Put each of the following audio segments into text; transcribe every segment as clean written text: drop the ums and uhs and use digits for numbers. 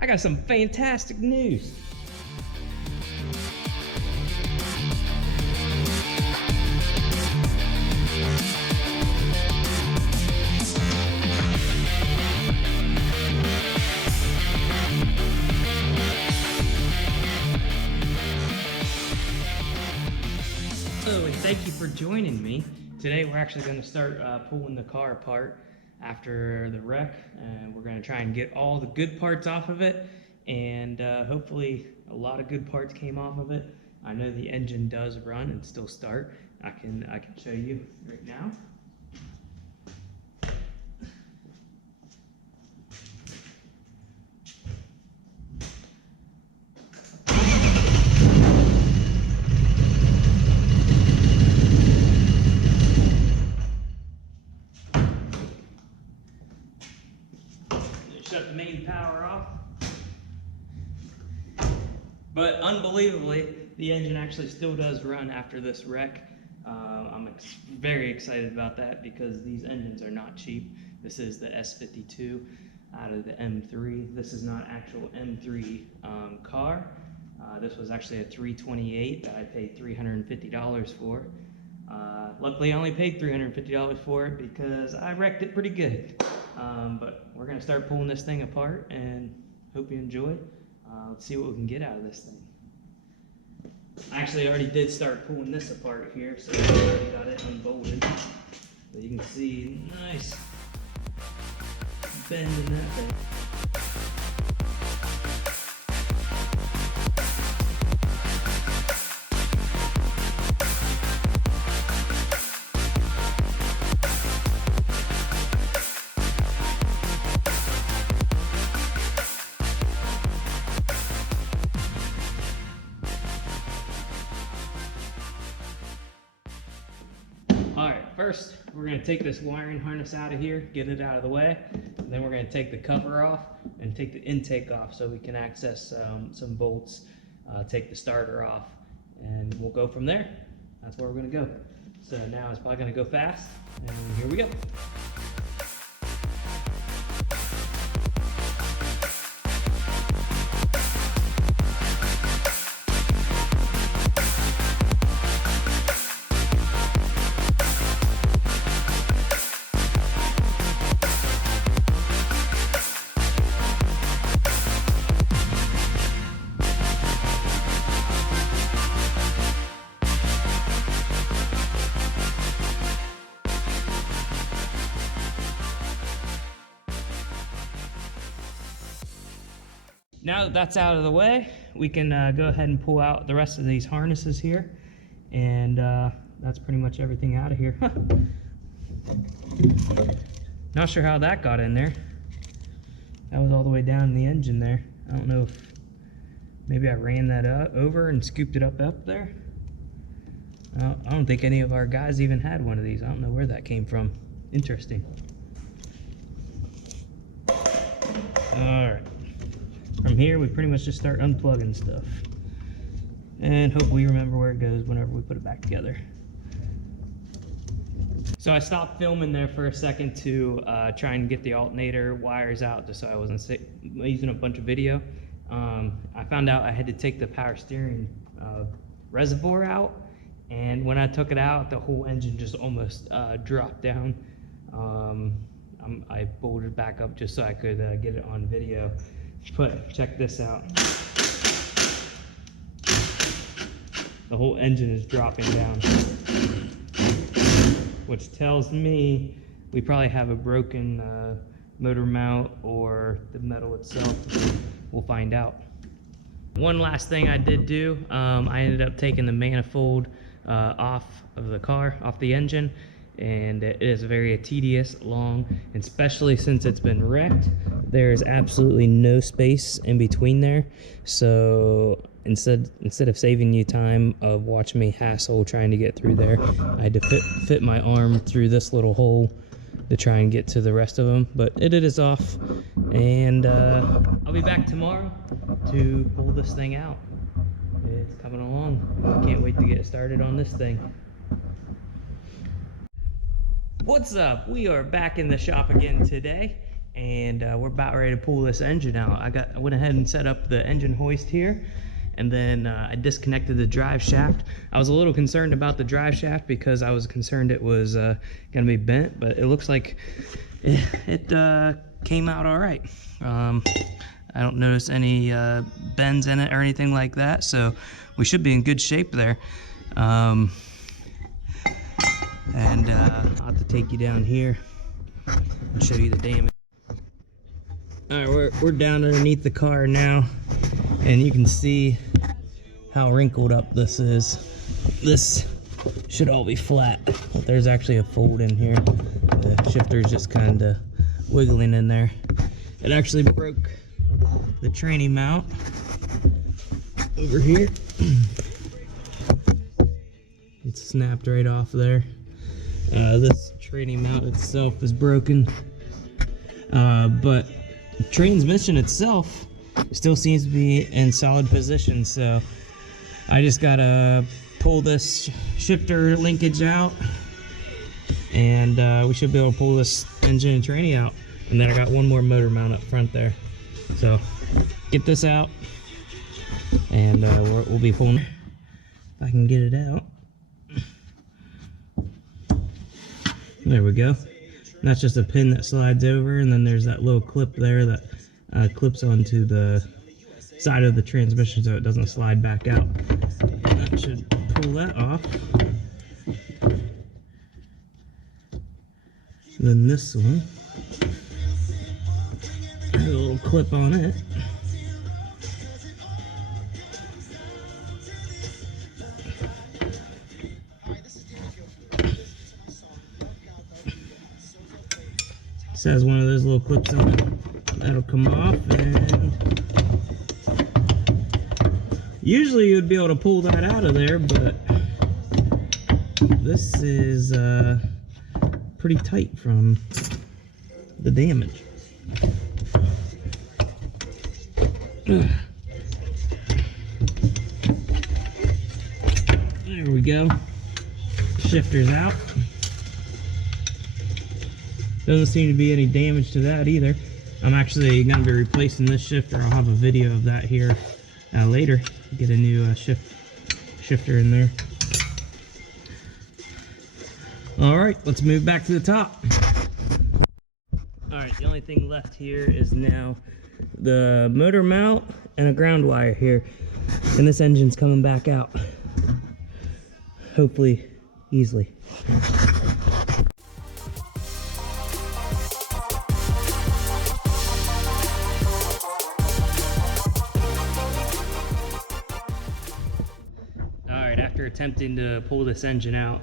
I got some fantastic news. Hello, and thank you for joining me. Today we're actually going to start pulling the car apart after the wreck, and we're going to try and get all the good parts off of it, and hopefully a lot of good parts came off of it. I know the engine does run and still start. I can show you right now. Shut the main power off. But unbelievably, the engine actually still does run after this wreck. I'm very excited about that because these engines are not cheap. This is the S52 out of the M3. This is not actual M3 car. This was actually a 328 that I paid $350 for. Luckily, I only paid $350 for it because I wrecked it pretty good. But we're going to start pulling this thing apart and hope you enjoy. Let's see what we can get out of this thing. I actually already did start pulling this apart here, so I already got it unbolted. But you can see nice bend in that thing. Alright, first we're going to take this wiring harness out of here, get it out of the way, and then we're going to take the cover off and take the intake off so we can access some bolts, take the starter off, and we'll go from there. That's where we're going to go. So now it's probably going to go fast, and here we go. Now that that's out of the way, we can go ahead and pull out the rest of these harnesses here, and that's pretty much everything out of here. Not sure how that got in there. That was all the way down in the engine there. I don't know if maybe I ran that over and scooped it up there. I don't think any of our guys even had one of these. I don't know where that came from. Interesting. Alright. From here, we pretty much just start unplugging stuff. And hope we remember where it goes whenever we put it back together. So I stopped filming there for a second to try and get the alternator wires out just so I wasn't using a bunch of video. I found out I had to take the power steering reservoir out, and when I took it out, the whole engine just almost dropped down. I bolted it back up just so I could get it on video. But check this out. The whole engine is dropping down, which tells me we probably have a broken motor mount or the metal itself. We'll find out. One last thing I did do, I ended up taking the manifold off of the car, off the engine, and it is very tedious, long, and especially since it's been wrecked, there's absolutely no space in between there. So instead of saving you time of watching me hassle trying to get through there, I had to fit my arm through this little hole to try and get to the rest of them. But it is off, and I'll be back tomorrow to pull this thing out. It's coming along. Can't wait to get started on this thing. What's up? We are back in the shop again today, and we're about ready to pull this engine out. I went ahead and set up the engine hoist here, and then I disconnected the drive shaft. I was a little concerned about the drive shaft because I was concerned it was gonna be bent, but it looks like it came out all right. I don't notice any bends in it or anything like that, so we should be in good shape there. And I'll have to take you down here and show you the damage. All right, we're down underneath the car now, and you can see how wrinkled up this is. This should all be flat, but there's actually a fold in here. The shifter's just kind of wiggling in there. It actually broke the tranny mount over here. It snapped right off there. This tranny mount itself is broken, but the transmission itself still seems to be in solid position, so I just gotta pull this shifter linkage out, and we should be able to pull this engine and tranny out. And then I got one more motor mount up front there, so get this out, and we'll be pulling. If I can get it out. There we go. And that's just a pin that slides over, and then there's that little clip there that clips onto the side of the transmission so it doesn't slide back out. And that should pull that off. Then this one, there's a little clip on it. This has one of those little clips on it. That'll come off, and usually you'd be able to pull that out of there, but this is pretty tight from the damage. There we go. Shifter's out. Doesn't seem to be any damage to that either. I'm actually going to be replacing this shifter. I'll have a video of that here later. Get a new shifter in there. Alright, let's move back to the top. Alright, the only thing left here is now the motor mount and a ground wire here. And this engine's coming back out. Hopefully, easily. Alright, after attempting to pull this engine out,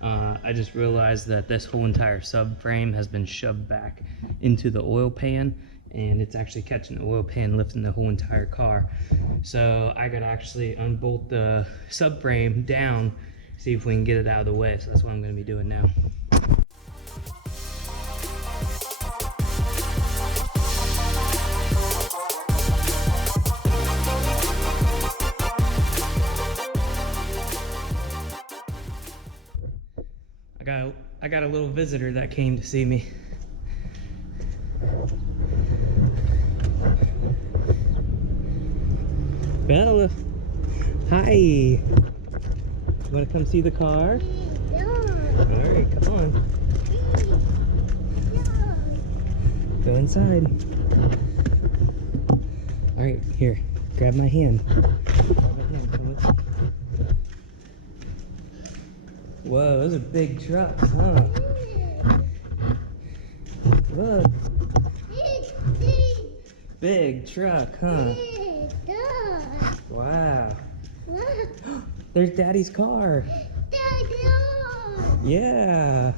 I just realized that this whole entire subframe has been shoved back into the oil pan, and it's actually catching the oil pan, lifting the whole entire car. So I gotta actually unbolt the subframe down, see if we can get it out of the way. So that's what I'm gonna be doing now. I got a little visitor that came to see me. Bella, hi. Want to come see the car? Yeah. All right, come on. Yeah. Go inside. All right, here, grab my hand. Come with me. Whoa, those are big trucks, huh? Look. Big truck, huh? Wow. There's Daddy's car. Yeah.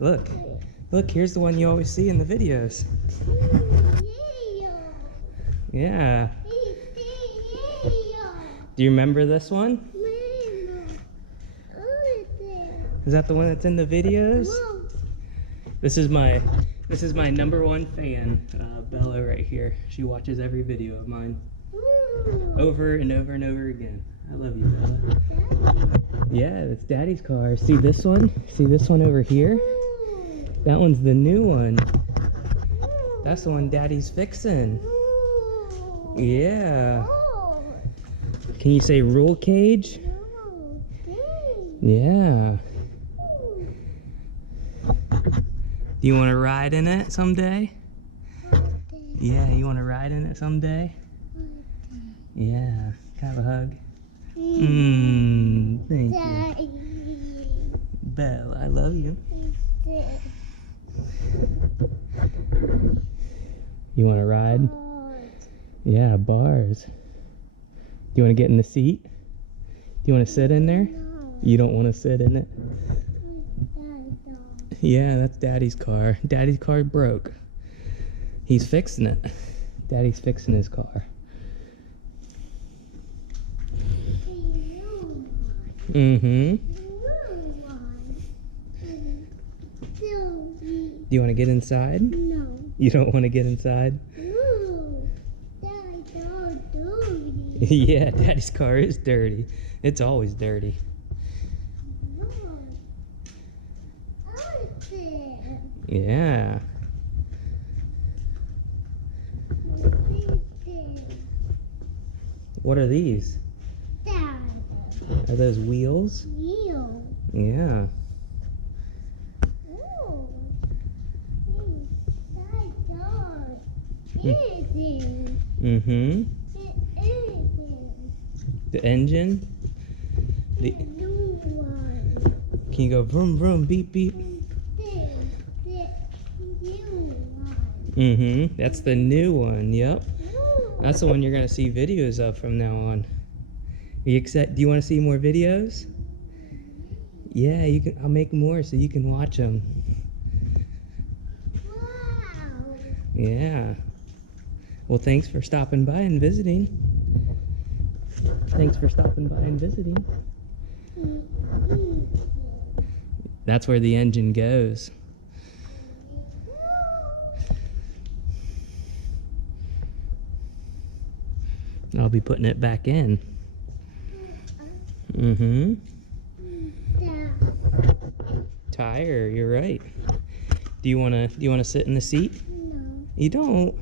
Look, here's the one you always see in the videos. Yeah. Do you remember this one? Is that the one that's in the videos? This is my #1 fan, Bella right here. She watches every video of mine. Over and over and over again. I love you, Bella. Yeah, it's Daddy's car. See this one? See this one over here? That one's the new one. That's the one Daddy's fixing. Yeah. Can you say roll cage? Yeah. Do you want to ride in it someday? Yeah, you want to ride in it someday? Yeah. Can I have a hug? Thank you. Belle, I love you. You want to ride? Yeah, bars. Do you want to get in the seat? Do you want to sit in there? You don't want to sit in it? Yeah, that's Daddy's car. Daddy's car broke. He's fixing it. Daddy's fixing his car. Mm-hmm. Do you want to get inside? No. You don't want to get inside? No. Dad's so dirty. Yeah, Daddy's car is dirty. It's always dirty. No. Out there. Yeah. What are these? Dad. Are those wheels? You. Yeah. Oh. Dad's dog. Anything. Mm-hmm. Anything. The engine? The, New one. can you go vroom vroom beep beep? This new one. Mm-hmm. That's the new one, yep. No. That's the one you're gonna see videos of from now on. Are you excited? Do you want to see more videos? Yeah, you can. I'll make more so you can watch them. Wow. Yeah. Well, thanks for stopping by and visiting. Thanks for stopping by and visiting. That's where the engine goes. I'll be putting it back in. Mm-hmm. Tire, you're right. Do you wanna sit in the seat? No. You don't.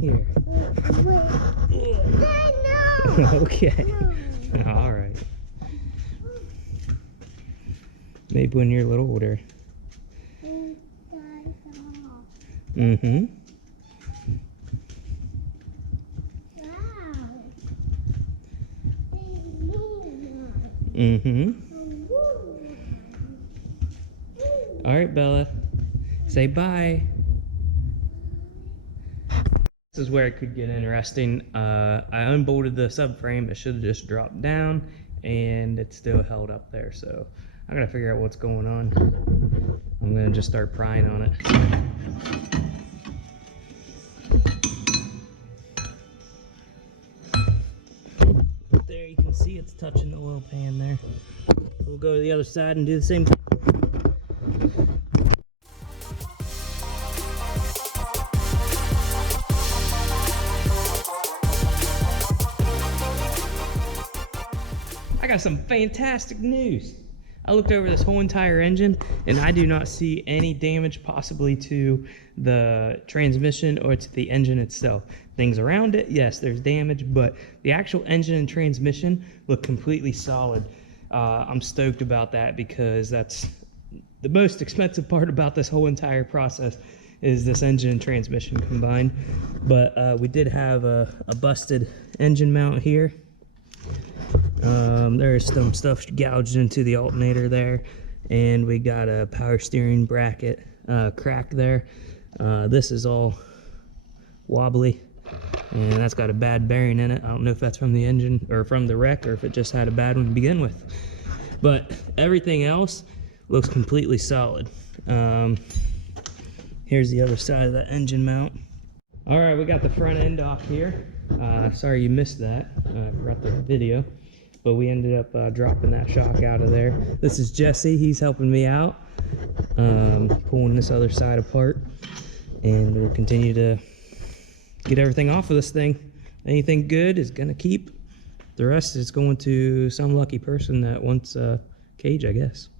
Here. No. Okay. No. All right. Maybe when you're a little older. Mm-hmm. Wow. Mm-hmm. All right, Bella. Say bye. This is where it could get interesting. I unbolted the subframe. It should have just dropped down, and it's still held up there. So I gotta figure out what's going on. I'm gonna just start prying on it. There you can see it's touching the oil pan there. We'll go to the other side and do the same thing. I got some fantastic news. I looked over this whole entire engine and I do not see any damage possibly to the transmission or to the engine itself. Things around it, yes, there's damage, but the actual engine and transmission look completely solid. I'm stoked about that because that's the most expensive part about this whole entire process is this engine and transmission combined. But we did have a busted engine mount here. There's some stuff gouged into the alternator there, and we got a power steering bracket crack there. This is all wobbly, and that's got a bad bearing in it. I don't know if that's from the engine or from the wreck or if it just had a bad one to begin with, but everything else looks completely solid. Here's the other side of the engine mount. All right, we got the front end off here. Sorry you missed that. I forgot the video, but we ended up dropping that shock out of there. This is Jesse. He's helping me out, pulling this other side apart, and we'll continue to get everything off of this thing. Anything good is gonna keep. The rest is going to some lucky person that wants a cage, I guess.